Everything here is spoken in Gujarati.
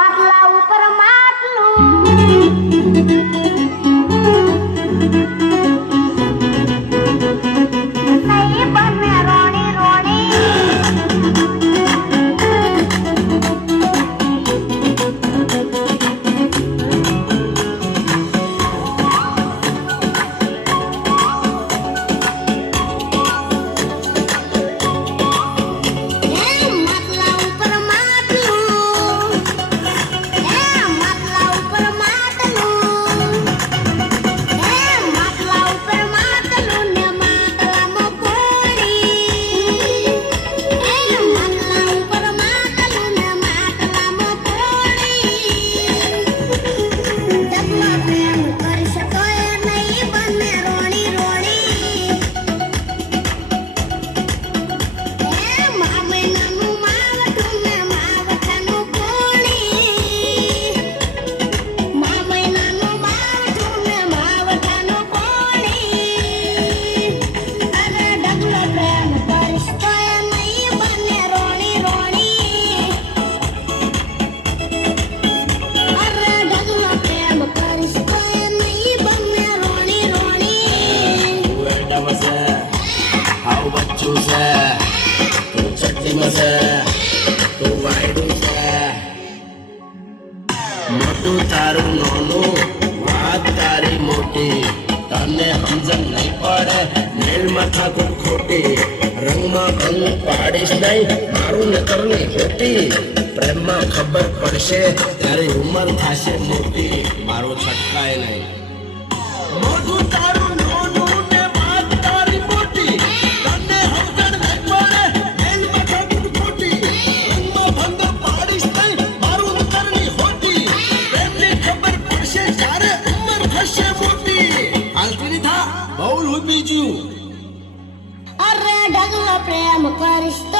માટલા ઉપર માટલું નહીં બને રોણી રોણી મોટું તારું નાનું વાત તારી મોટી તને સમજણ નહીં પડે મેલ માથા ખોટી રંગમાં ભંગ પાડીશ નહીં મારું નકરની ખોટી પ્રેમમાં ખબર પડશે ત્યારે ઉંમર થશે મોટી મારો છટકાય નહીં મોટું તારું નાનું ને વાત તારી મોટી તને સમજણ નહીં પડે મેલ માથા ખોટી રંગમાં ભંગ પાડીશ નહીં મારું નકરની ખોટી પ્રેમની ખબર પડશે ત્યારે ઉંમર થશે મોટી આલતીની થા બહુ લૂટ બીજું અરે ઢગલો પ્રેમ કરીશ તો